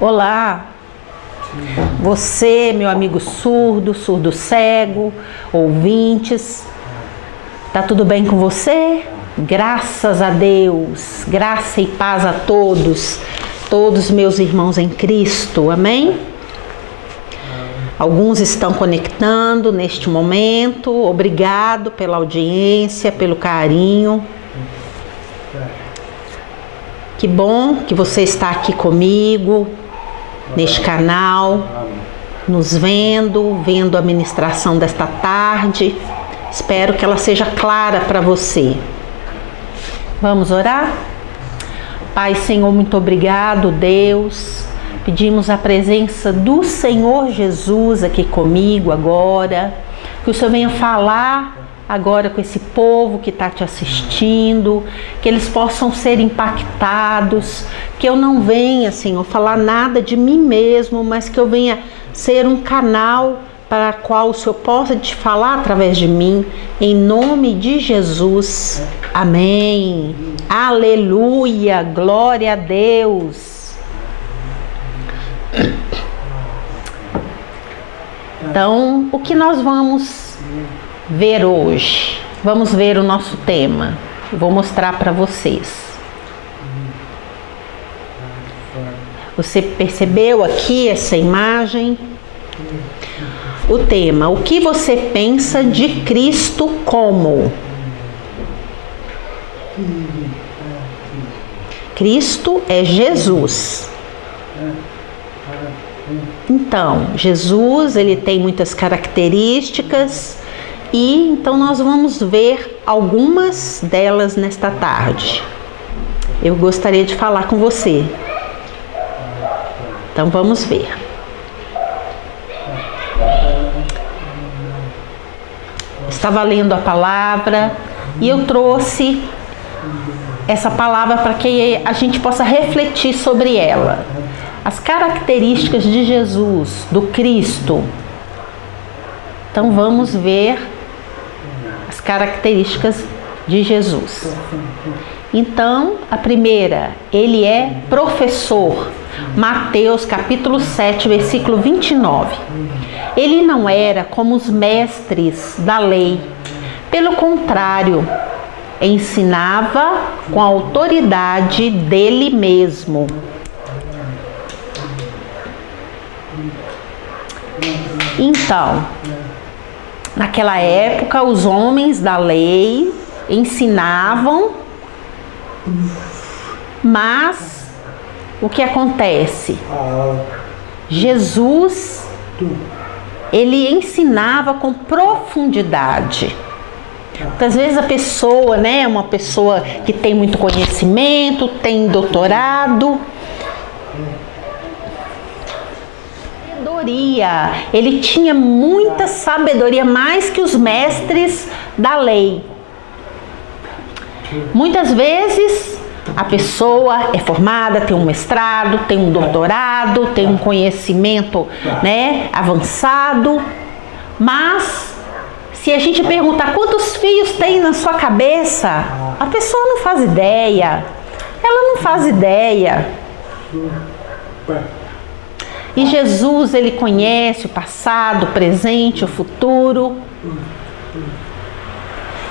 Olá, você, meu amigo surdo, surdo cego, ouvintes, tá tudo bem com você? Graças a Deus, graça e paz a todos meus irmãos em Cristo, amém? Alguns estão conectando neste momento, obrigado pela audiência, pelo carinho. Que bom que você está aqui comigo, neste canal, nos vendo a ministração desta tarde. Espero que ela seja clara para você. Vamos orar? Pai, Senhor, muito obrigado, Deus. Pedimos a presença do Senhor Jesus aqui comigo agora. Que o Senhor venha falar agora com esse povo que está te assistindo, que eles possam ser impactados, que eu não venha, Senhor, falar nada de mim mesmo, mas que eu venha ser um canal para o qual o Senhor possa te falar através de mim, em nome de Jesus. Amém. Aleluia, glória a Deus. Então, o que nós vamos ver hoje? Vamos ver o nosso tema. Vou mostrar para vocês. Você percebeu aqui essa imagem? O tema: o que você pensa de Cristo como? Cristo é Jesus. Então, Jesus, ele tem muitas características e então nós vamos ver algumas delas nesta tarde. Eu gostaria de falar com você. Então vamos ver. Estava lendo a palavra e eu trouxe essa palavra para que a gente possa refletir sobre ela. As características de Jesus, do Cristo. Então vamos ver as características de Jesus. Então, a primeira, ele é professor. Mateus capítulo 7, versículo 29. Ele não era como os mestres da lei. Pelo contrário, ensinava com a autoridade dele mesmo. Então, naquela época, os homens da lei ensinavam, mas o que acontece? Jesus, ele ensinava com profundidade. Muitas vezes a pessoa, né, uma pessoa que tem muito conhecimento, tem doutorado, ele tinha muita sabedoria, mais que os mestres da lei. Muitas vezes a pessoa é formada, tem um mestrado, tem um doutorado, tem um conhecimento, né, avançado, mas se a gente perguntar quantos fios tem na sua cabeça, a pessoa não faz ideia. Ela não faz ideia. E Jesus, ele conhece o passado, o presente, o futuro.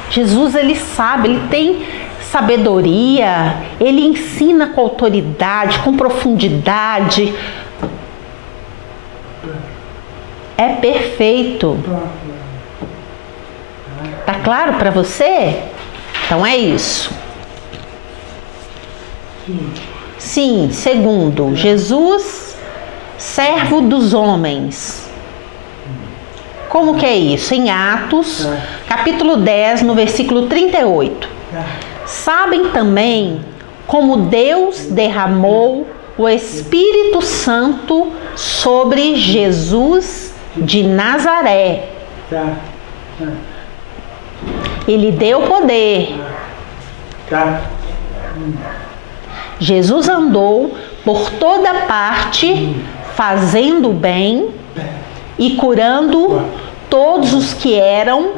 Jesus, ele sabe, ele tem sabedoria, ele ensina com autoridade, com profundidade. É perfeito. Tá claro para você? Então é isso. Sim, segundo, Jesus, servo dos homens. Como que é isso? Em Atos, capítulo 10, no versículo 38. Sabem também como Deus derramou o Espírito Santo sobre Jesus de Nazaré. Ele deu poder. Jesus andou por toda parte, fazendo o bem e curando todos os que eram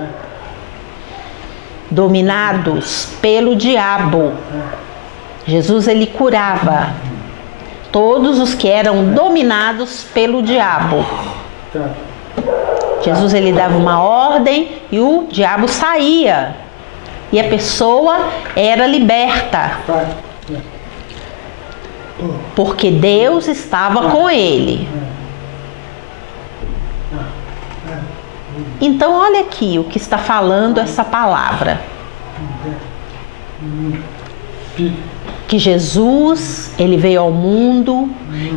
dominados pelo diabo. Jesus, ele curava. Todos os que eram dominados pelo diabo. Jesus, ele dava uma ordem e o diabo saía. E a pessoa era liberta. Porque Deus estava com ele. Então, olha aqui o que está falando essa palavra. Que Jesus, ele veio ao mundo,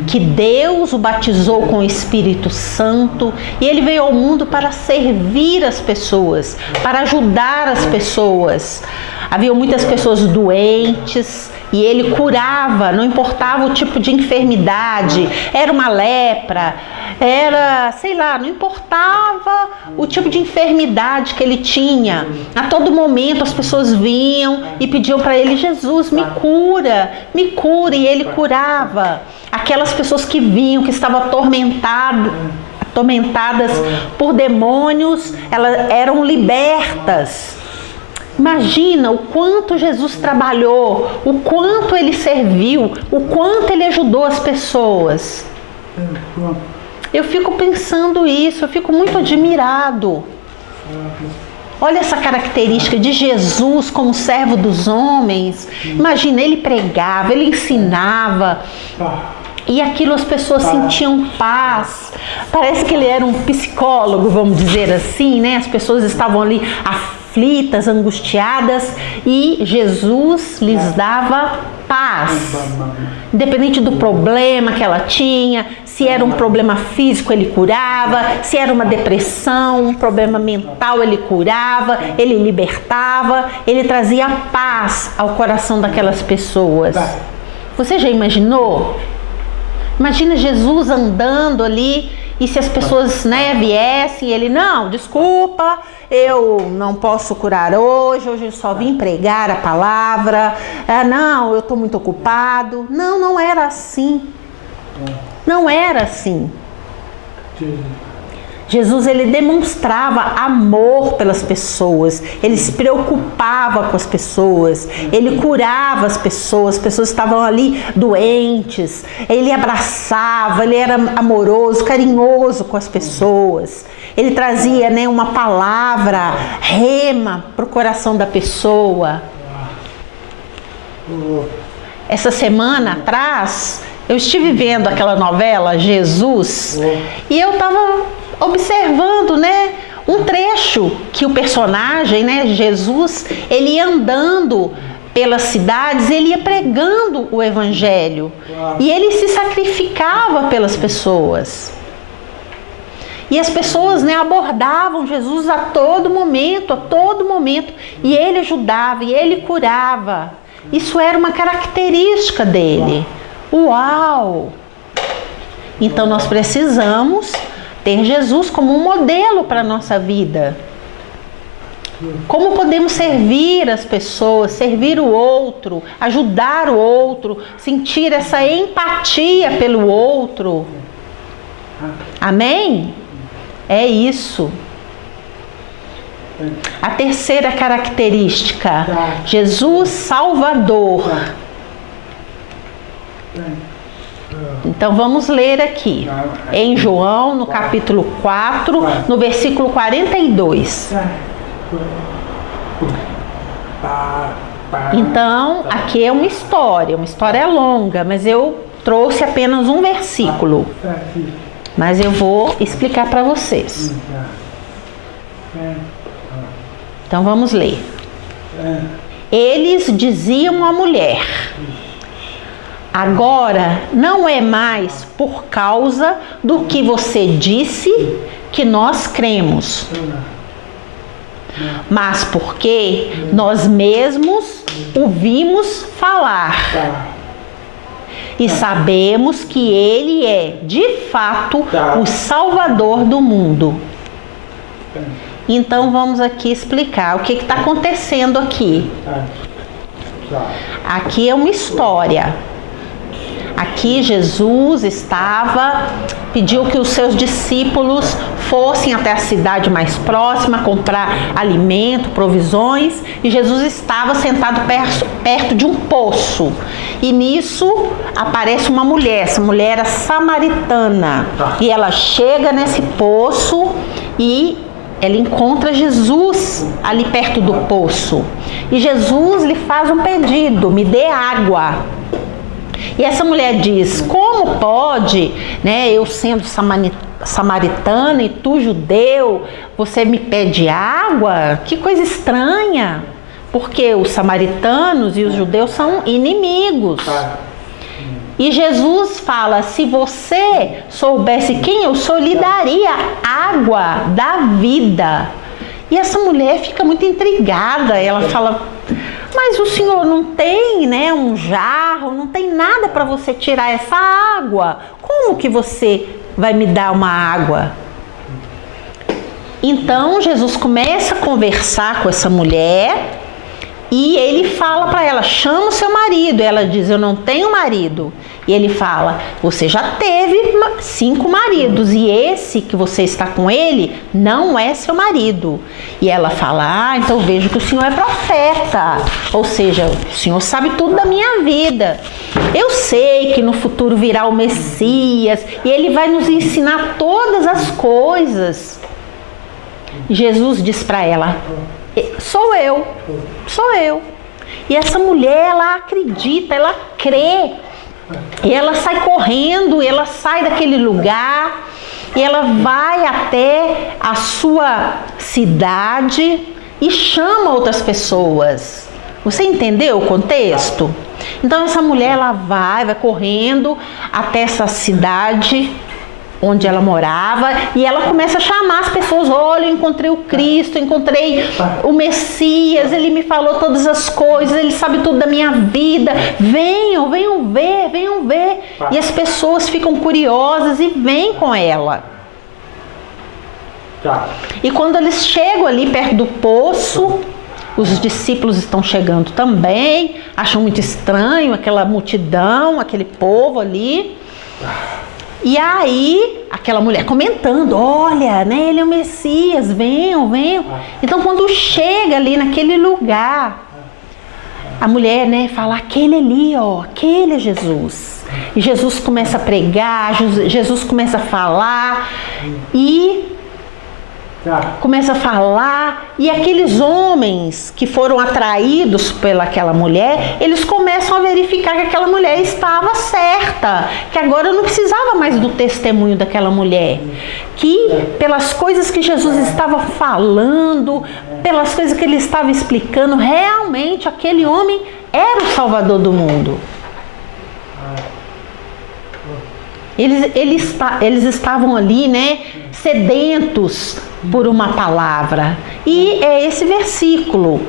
que Deus o batizou com o Espírito Santo, e ele veio ao mundo para servir as pessoas, para ajudar as pessoas. Havia muitas pessoas doentes e ele curava, não importava o tipo de enfermidade, era uma lepra, era, sei lá, não importava o tipo de enfermidade que ele tinha. A todo momento as pessoas vinham e pediam para ele: Jesus, me cura, e ele curava. Aquelas pessoas que vinham, que estavam atormentadas por demônios, elas eram libertas. Imagina o quanto Jesus trabalhou, o quanto ele serviu, o quanto ele ajudou as pessoas. Eu fico pensando isso, eu fico muito admirado. Olha essa característica de Jesus como servo dos homens. Imagina, ele pregava, ele ensinava. E aquilo as pessoas sentiam paz. Parece que ele era um psicólogo, vamos dizer assim, né? As pessoas estavam ali aflitas, angustiadas, e Jesus lhes dava paz. Independente do problema que ela tinha, se era um problema físico, ele curava, se era uma depressão, um problema mental, ele curava, ele libertava, ele trazia paz ao coração daquelas pessoas. Você já imaginou? Imagina Jesus andando ali, e se as pessoas, né, viessem, ele: não, desculpa, eu não posso curar hoje eu só vim pregar a palavra, não, eu estou muito ocupado. Não, não era assim. Não era assim. Jesus, ele demonstrava amor pelas pessoas, ele se preocupava com as pessoas, ele curava as pessoas estavam ali doentes, ele abraçava, ele era amoroso, carinhoso com as pessoas, ele trazia, né, uma palavra, rema para o coração da pessoa. Essa semana atrás, eu estive vendo aquela novela Jesus, e eu estava observando, né, um trecho que o personagem, né, Jesus, ele ia andando pelas cidades, ele ia pregando o evangelho, e ele se sacrificava pelas pessoas. E as pessoas, né, abordavam Jesus a todo momento, e ele ajudava, e ele curava. Isso era uma característica dele. Uau! Então nós precisamos ter Jesus como um modelo para a nossa vida. Como podemos servir as pessoas, servir o outro, ajudar o outro, sentir essa empatia pelo outro. Amém? É isso. A terceira característica: Jesus Salvador. Então vamos ler aqui em João, no capítulo 4, no versículo 42. Então aqui é uma história longa, mas eu trouxe apenas um versículo, mas eu vou explicar para vocês. Então vamos ler. Eles diziam à mulher: agora não é mais por causa do que você disse que nós cremos, mas porque nós mesmos o vimos falar e sabemos que ele é de fato o Salvador do mundo. Então vamos aqui explicar o que está acontecendo aqui. Aqui é uma história. Aqui Jesus pediu que os seus discípulos fossem até a cidade mais próxima comprar alimento, provisões, e Jesus estava sentado perto de um poço. E nisso aparece uma mulher, essa mulher era samaritana. E ela chega nesse poço e ela encontra Jesus ali perto do poço. E Jesus lhe faz um pedido: me dê água. E essa mulher diz: como pode, né, eu sendo samaritana e tu judeu, você me pede água? Que coisa estranha, porque os samaritanos e os judeus são inimigos. E Jesus fala: se você soubesse quem eu sou, lhe daria água da vida. E essa mulher fica muito intrigada, ela fala: mas o senhor não tem, né, um jarro, não tem nada para você tirar essa água. Como que você vai me dar uma água? Então Jesus começa a conversar com essa mulher e ele fala para ela: chama o seu marido. Ela diz: eu não tenho marido. E ele fala: você já teve 5 maridos e esse que você está com ele não é seu marido. E ela fala: ah, então vejo que o senhor é profeta, ou seja, o senhor sabe tudo da minha vida. Eu sei que no futuro virá o Messias e ele vai nos ensinar todas as coisas. Jesus diz para ela: sou eu. E essa mulher, ela acredita, ela crê. E ela sai correndo, ela sai daquele lugar e ela vai até a sua cidade e chama outras pessoas. Você entendeu o contexto? Então essa mulher, ela vai correndo até essa cidade onde ela morava e ela começa a chamar as pessoas: olha, eu encontrei o Cristo, encontrei o Messias, ele me falou todas as coisas, ele sabe tudo da minha vida, venham ver. E as pessoas ficam curiosas e vêm com ela. E quando eles chegam ali perto do poço, os discípulos estão chegando também, acham muito estranho aquela multidão, aquele povo ali. E aí, aquela mulher comentando: olha, né, ele é o Messias, venham. Então, quando chega ali naquele lugar, a mulher, né, fala: aquele ali, ó, aquele é Jesus. E Jesus começa a pregar, Jesus começa a falar e aqueles homens que foram atraídos pelaquela mulher, eles começam a verificar que aquela mulher estava certa, que agora não precisava mais do testemunho daquela mulher, que pelas coisas que Jesus estava falando, pelas coisas que ele estava explicando, realmente aquele homem era o Salvador do mundo. Eles estavam ali, né, sedentos por uma palavra. E é esse versículo.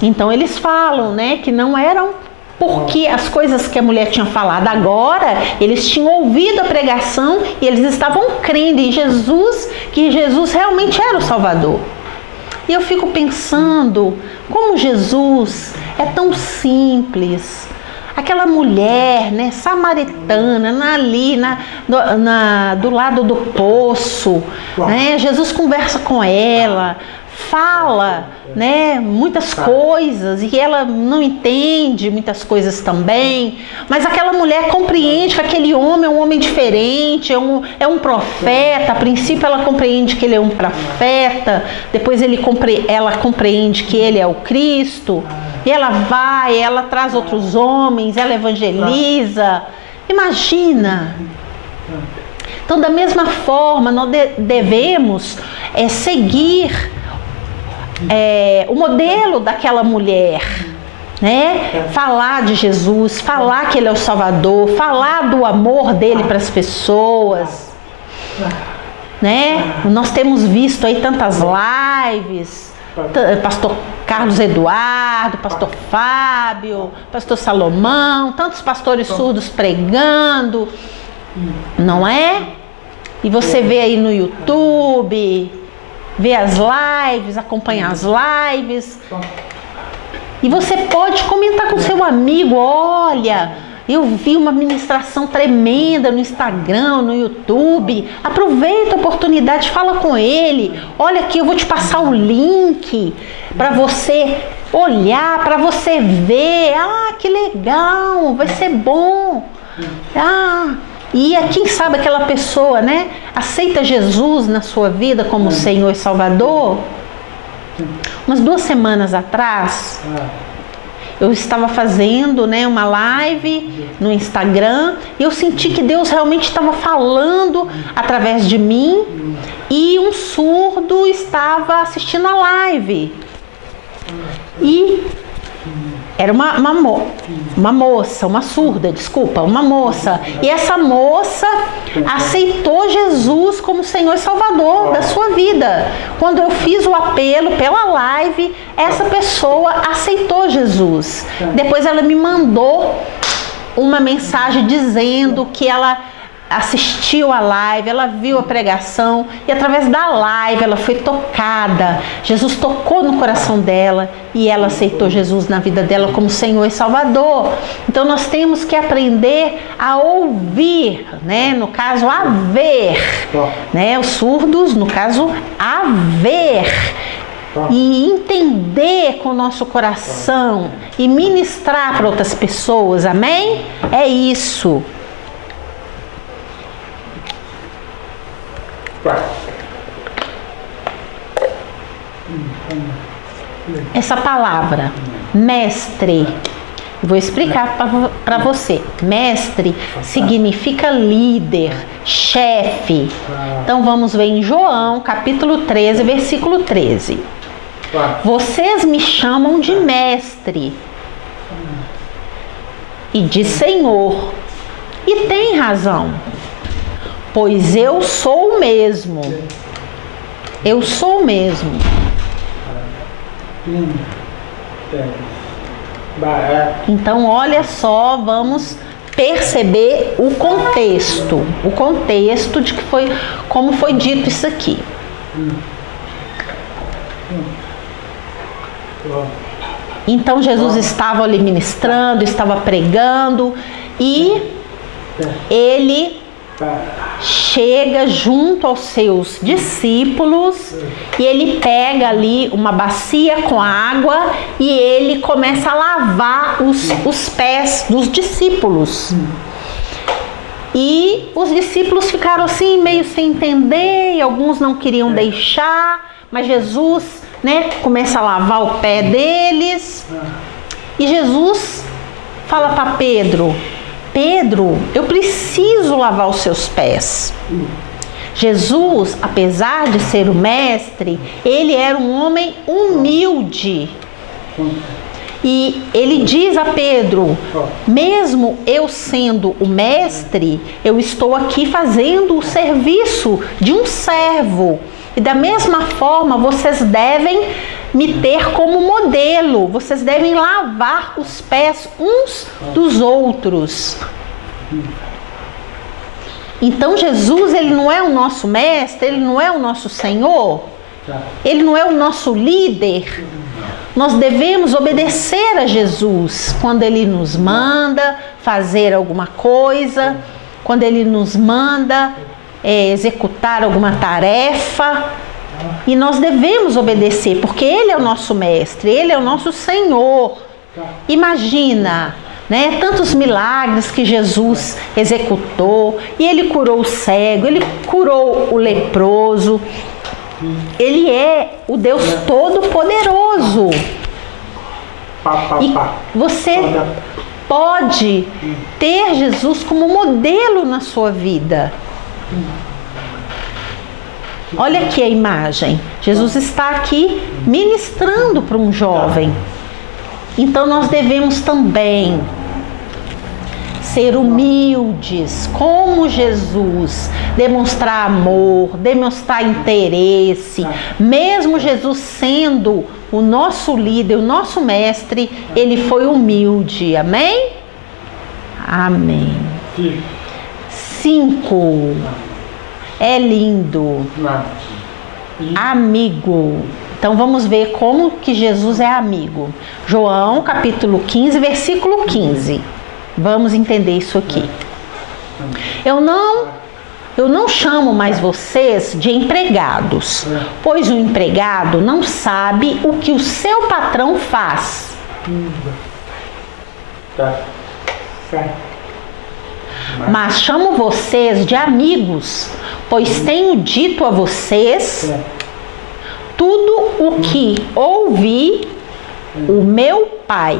Então eles falam, né, que não eram porque as coisas que a mulher tinha falado. Agora eles tinham ouvido a pregação e eles estavam crendo em Jesus, que Jesus realmente era o Salvador. E eu fico pensando como Jesus é tão simples. Aquela mulher, né, samaritana, ali do lado do poço, né, Jesus conversa com ela, fala, né, muitas coisas, e ela não entende muitas coisas também, mas aquela mulher compreende que aquele homem é um homem diferente, é um profeta. A princípio ela compreende que ele é um profeta, depois ela compreende que ele é o Cristo. E ela traz outros homens, ela evangeliza. Imagina! Então, da mesma forma, nós devemos seguir o modelo daquela mulher, né? Falar de Jesus, falar que ele é o Salvador, falar do amor dele para as pessoas, né? Nós temos visto aí tantas lives, pastor Carlos Eduardo, pastor Fábio, pastor Salomão, tantos pastores surdos pregando, não é? E você vê aí no YouTube, vê as lives, acompanha as lives, e você pode comentar com seu amigo: olha, eu vi uma ministração tremenda no Instagram, no YouTube. Aproveita a oportunidade, fala com ele. Olha aqui, eu vou te passar o link para você olhar, para você ver, que legal, vai ser bom. E quem sabe aquela pessoa, né, aceita Jesus na sua vida como Senhor e Salvador. Umas 2 semanas atrás, eu estava fazendo, né, uma live no Instagram e eu senti que Deus realmente estava falando através de mim e um surdo estava assistindo a live. E era uma moça, uma surda, desculpa, uma moça. E essa moça aceitou Jesus como Senhor e Salvador da sua vida. Quando eu fiz o apelo pela live, essa pessoa aceitou Jesus. Depois ela me mandou uma mensagem dizendo que ela assistiu a live, ela viu a pregação e através da live ela foi tocada. Jesus tocou no coração dela e ela aceitou Jesus na vida dela como Senhor e Salvador. Então nós temos que aprender a ouvir, né? No caso, a ver, né? Os surdos, no caso, a ver. E entender com o nosso coração e ministrar para outras pessoas, amém? É isso. Essa palavra, mestre, vou explicar para você. Mestre significa líder, chefe. Então vamos ver em João, capítulo 13, versículo 13. Vocês me chamam de mestre e de Senhor, e tem razão, pois eu sou o mesmo. Eu sou o mesmo. Então, olha só, vamos perceber o contexto de que foi, como foi dito isso aqui. Então, Jesus estava ali ministrando, estava pregando e ele chega junto aos seus discípulos e ele pega ali uma bacia com água e ele começa a lavar os pés dos discípulos. E os discípulos ficaram assim meio sem entender e alguns não queriam deixar, mas Jesus, né, começa a lavar o pé deles e Jesus fala para Pedro: Pedro, eu preciso lavar os seus pés. Jesus, apesar de ser o mestre, ele era um homem humilde. E ele diz a Pedro: mesmo eu sendo o mestre, eu estou aqui fazendo o serviço de um servo. E da mesma forma, vocês devem me ter como modelo. Vocês devem lavar os pés uns dos outros. Então Jesus, ele não é o nosso mestre, ele não é o nosso Senhor, ele não é o nosso líder. Nós devemos obedecer a Jesus quando ele nos manda fazer alguma coisa, quando ele nos manda executar alguma tarefa. E nós devemos obedecer, porque ele é o nosso mestre, ele é o nosso Senhor. Imagina, né, tantos milagres que Jesus executou, e ele curou o cego, ele curou o leproso. Ele é o Deus Todo-Poderoso. E você pode ter Jesus como modelo na sua vida. Olha aqui a imagem. Jesus está aqui ministrando para um jovem. Então nós devemos também ser humildes como Jesus, demonstrar amor, demonstrar interesse. Mesmo Jesus sendo o nosso líder, o nosso mestre, ele foi humilde. Amém? Amém. 5. É lindo. Amigo. Então vamos ver como que Jesus é amigo. João capítulo 15, versículo 15. Vamos entender isso aqui. Eu não eu não chamo mais vocês de empregados, pois o empregado não sabe o que o seu patrão faz. Mas chamo vocês de amigos, pois tenho dito a vocês tudo o que ouvi o meu Pai.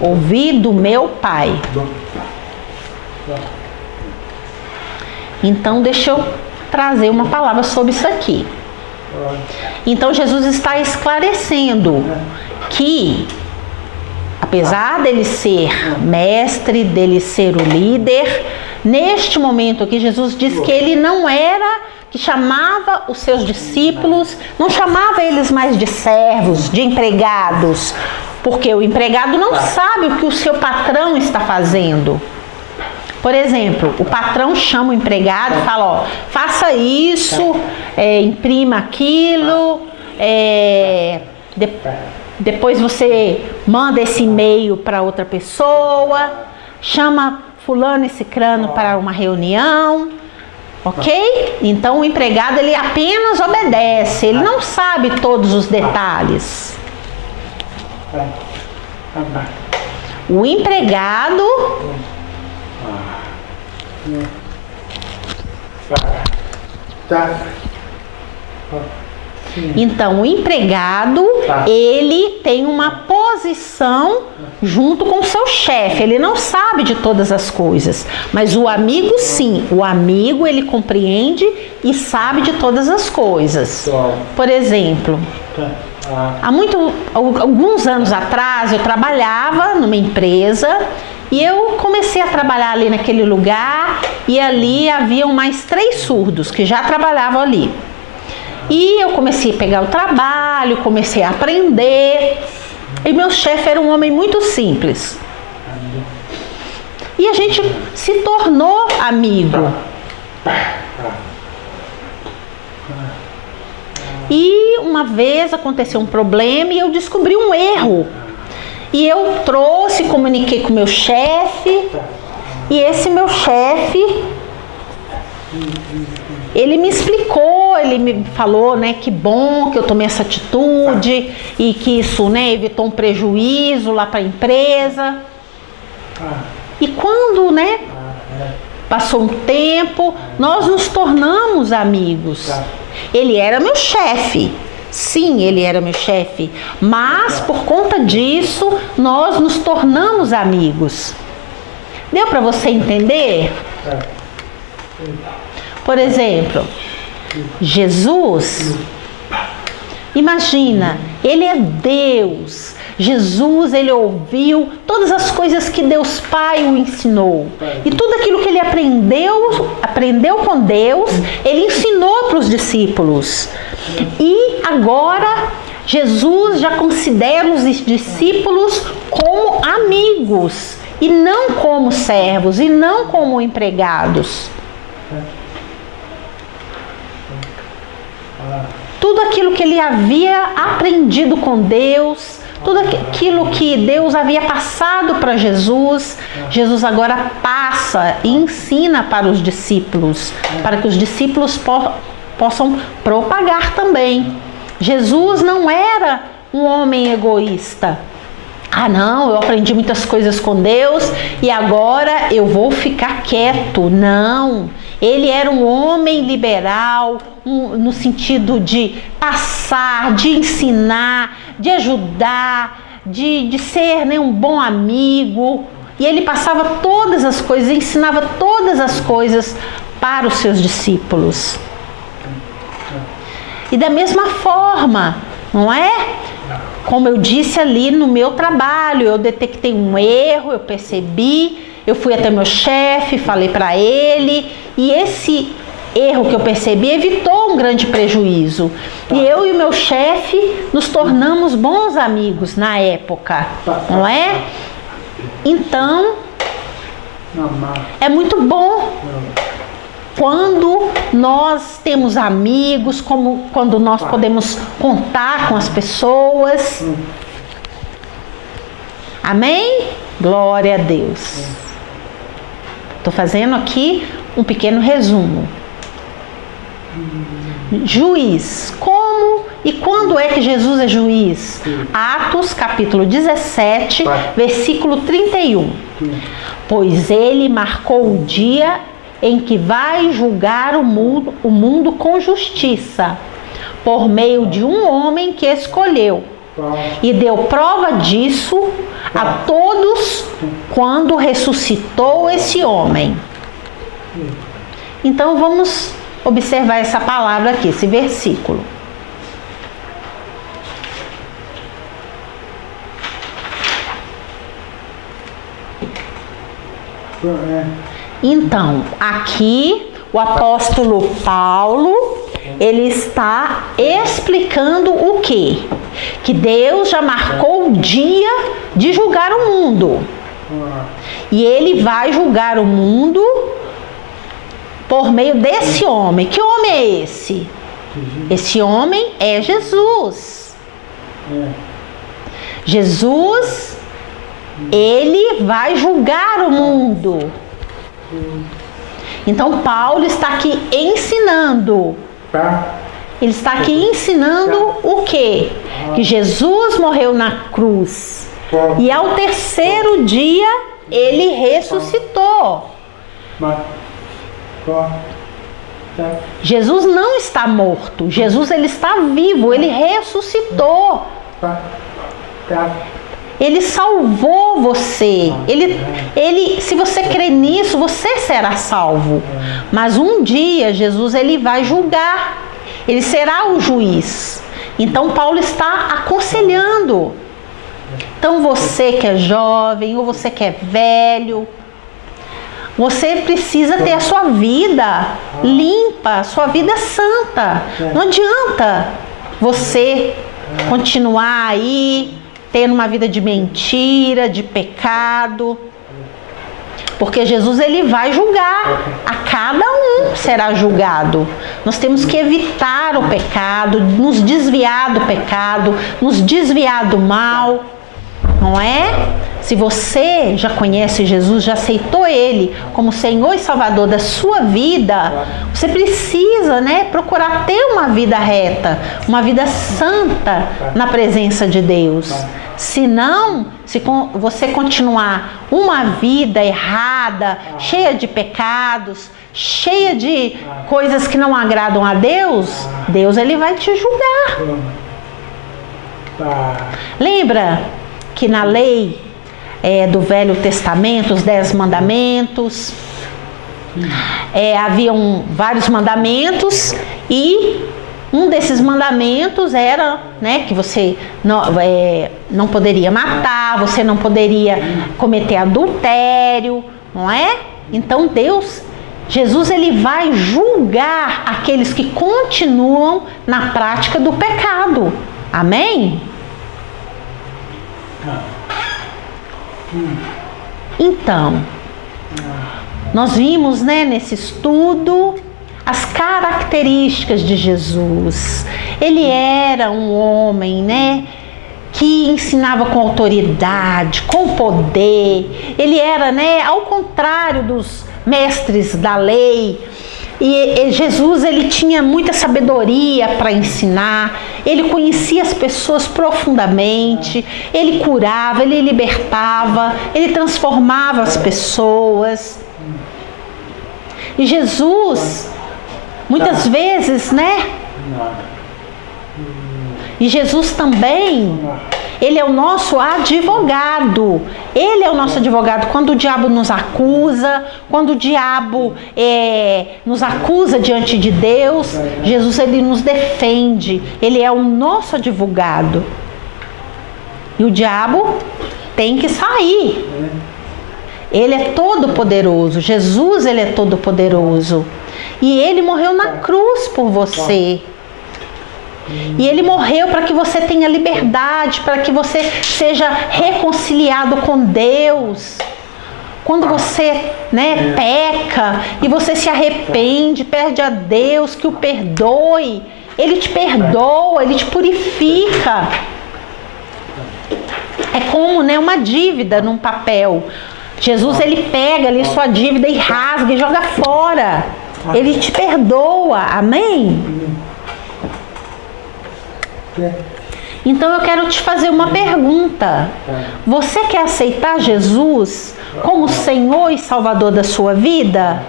Ouvi do meu Pai. Então, deixa eu trazer uma palavra sobre isso aqui. Então, Jesus está esclarecendo que, apesar dele ser mestre, dele ser o líder, neste momento aqui, Jesus diz que ele não era, que chamava os seus discípulos, não chamava eles mais de servos, de empregados, porque o empregado não sabe o que o seu patrão está fazendo. Por exemplo, o patrão chama o empregado e fala, ó, faça isso, imprima aquilo, depois você manda esse e-mail para outra pessoa, chama fulano e cicrano para uma reunião, ok? Então o empregado ele apenas obedece, ele não sabe todos os detalhes. O empregado então, o empregado, ele tem uma posição junto com o seu chefe. Ele não sabe de todas as coisas, mas o amigo sim. O amigo, ele compreende e sabe de todas as coisas. Por exemplo, alguns anos atrás, eu trabalhava numa empresa e eu comecei a trabalhar ali naquele lugar e ali haviam mais 3 surdos que já trabalhavam ali. E eu comecei a pegar o trabalho, comecei a aprender. E meu chefe era um homem muito simples. E a gente se tornou amigo. E uma vez aconteceu um problema e eu descobri um erro. E eu comuniquei com o meu chefe. E esse meu chefe, ele me explicou, ele me falou, né, que bom que eu tomei essa atitude e que isso, né, evitou um prejuízo lá para a empresa. E quando, né, passou um tempo, nós nos tornamos amigos. Ele era meu chefe, sim, ele era meu chefe, mas por conta disso, nós nos tornamos amigos. Deu para você entender? Por exemplo, Jesus, imagina, ele é Deus. Jesus, ele ouviu todas as coisas que Deus Pai o ensinou. E tudo aquilo que ele aprendeu com Deus, ele ensinou para os discípulos. E agora, Jesus já considera os discípulos como amigos, e não como servos, e não como empregados. Tudo aquilo que ele havia aprendido com Deus, tudo aquilo que Deus havia passado para Jesus, Jesus agora passa e ensina para os discípulos, para que os discípulos possam propagar também. Jesus não era um homem egoísta. Ah, não, eu aprendi muitas coisas com Deus e agora eu vou ficar quieto. Não, ele era um homem liberal, no sentido de passar, de ensinar, de ajudar, de ser, né, um bom amigo. E ele passava todas as coisas, ensinava todas as coisas para os seus discípulos. E da mesma forma, não é? Como eu disse ali no meu trabalho, eu detectei um erro, eu percebi, eu fui até meu chefe, falei para ele, e esse erro que eu percebi evitou um grande prejuízo. E eu e o meu chefe nos tornamos bons amigos na época, não é? Então, é muito bom quando nós temos amigos, quando nós podemos contar com as pessoas. Amém? Glória a Deus. Estou fazendo aqui um pequeno resumo. Juiz. Como e quando é que Jesus é juiz? Atos capítulo 17, versículo 31. Pois ele marcou o dia em que vai julgar o mundo com justiça, por meio de um homem que escolheu, e deu prova disso a todos quando ressuscitou esse homem. Então vamos observar essa palavra aqui, esse versículo. Então, aqui o apóstolo Paulo, ele está explicando o quê? Que Deus já marcou o dia de julgar o mundo. E ele vai julgar o mundo por meio desse homem. Que homem é esse? Esse homem é Jesus. Jesus, ele vai julgar o mundo. Então Paulo está aqui ensinando. Ele está aqui ensinando o quê? Que Jesus morreu na cruz. E ao terceiro dia ele ressuscitou. Jesus não está morto. Jesus, ele está vivo. Ele ressuscitou. Ele salvou você. Se você crê nisso, você será salvo. Mas um dia Jesus, ele vai julgar. Ele será o juiz. Então Paulo está aconselhando. Então você que é jovem ou você que é velho, você precisa ter a sua vida limpa, a sua vida santa. Não adianta você continuar aí tendo uma vida de mentira, de pecado, porque Jesus, ele vai julgar. A cada um será julgado. Nós temos que evitar o pecado, nos desviar do pecado, nos desviar do mal, não é? Se você já conhece Jesus, já aceitou Ele como Senhor e Salvador da sua vida, você precisa, procurar ter uma vida reta, uma vida santa na presença de Deus. Senão, se você continuar uma vida errada, cheia de pecados, cheia de coisas que não agradam a Deus, Deus, ele vai te julgar. Lembra que na lei do Velho Testamento, os 10 mandamentos, haviam vários mandamentos, e um desses mandamentos era, que você não poderia matar, você não poderia cometer adultério, não é? Então Jesus, ele vai julgar aqueles que continuam na prática do pecado. Amém? Então, nós vimos, nesse estudo, as características de Jesus. Ele era um homem, que ensinava com autoridade, com poder. Ele era, ao contrário dos mestres da lei. E Jesus, ele tinha muita sabedoria para ensinar. Ele conhecia as pessoas profundamente. Ele curava, ele libertava, ele transformava as pessoas. E Jesus, muitas vezes, e Jesus também, ele é o nosso advogado. Ele é o nosso advogado. Quando o diabo nos acusa, quando o diabo nos acusa diante de Deus, Jesus, ele nos defende. Ele é o nosso advogado. E o diabo tem que sair. Ele é todo poderoso. Jesus, ele é todo poderoso. E ele morreu na cruz por você. E ele morreu para que você tenha liberdade, para que você seja reconciliado com Deus. Quando você, peca e você se arrepende, pede a Deus que o perdoe, ele te perdoa, ele te purifica. É como, uma dívida num papel. Jesus, ele pega ali sua dívida e rasga e joga fora. Ele te perdoa, amém? Então eu quero te fazer uma pergunta. Você quer aceitar Jesus como Senhor e Salvador da sua vida?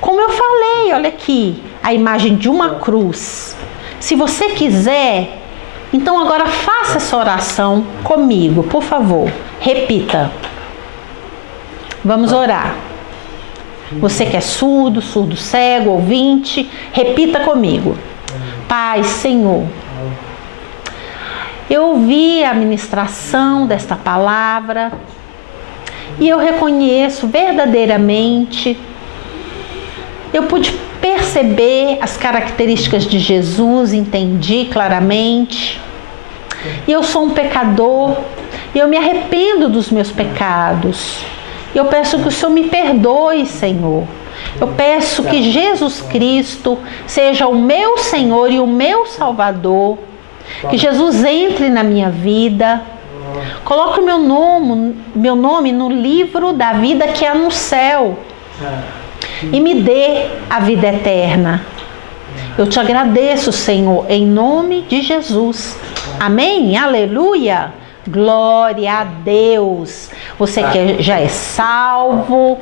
Como eu falei, olha aqui, a imagem de uma cruz. Se você quiser, então agora faça essa oração comigo, por favor. Repita. Vamos orar. Você que é surdo, surdo cego, ouvinte, repita comigo. Pai, Senhor, eu ouvi a ministração desta palavra e eu reconheço verdadeiramente, eu pude perceber as características de Jesus, entendi claramente. E eu sou um pecador e eu me arrependo dos meus pecados. Eu peço que o Senhor me perdoe, Senhor. Eu peço que Jesus Cristo seja o meu Senhor e o meu Salvador. Que Jesus entre na minha vida. Coloque o meu nome no livro da vida que há no céu. E me dê a vida eterna. Eu te agradeço, Senhor, em nome de Jesus. Amém? Aleluia! Glória a Deus. Você que já é salvo,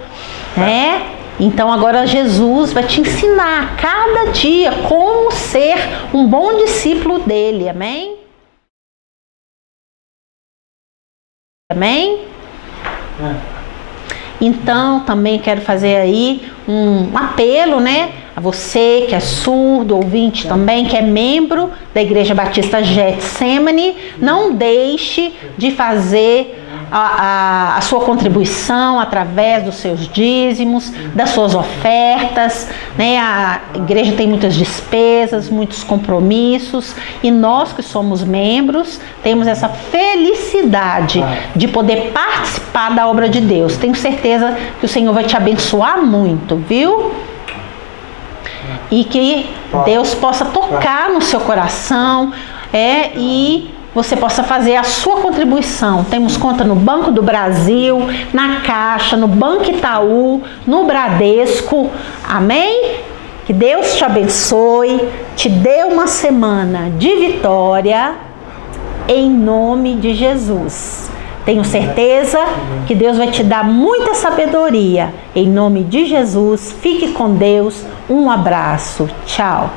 né? Então agora Jesus vai te ensinar a cada dia como ser um bom discípulo dele. Amém? Amém? Então também quero fazer aí um apelo, né? A você que é surdo, ouvinte também, que é membro da Igreja Batista Getsemane, não deixe de fazer a sua contribuição através dos seus dízimos, das suas ofertas, né? A igreja tem muitas despesas, muitos compromissos, e nós que somos membros temos essa felicidade de poder participar da obra de Deus. Tenho certeza que o Senhor vai te abençoar muito, viu? E que Deus possa tocar no seu coração e você possa fazer a sua contribuição. Temos conta no Banco do Brasil, na Caixa, no Banco Itaú, no Bradesco. Amém? Que Deus te abençoe, te dê uma semana de vitória, em nome de Jesus. Tenho certeza que Deus vai te dar muita sabedoria. Em nome de Jesus, fique com Deus. Um abraço. Tchau.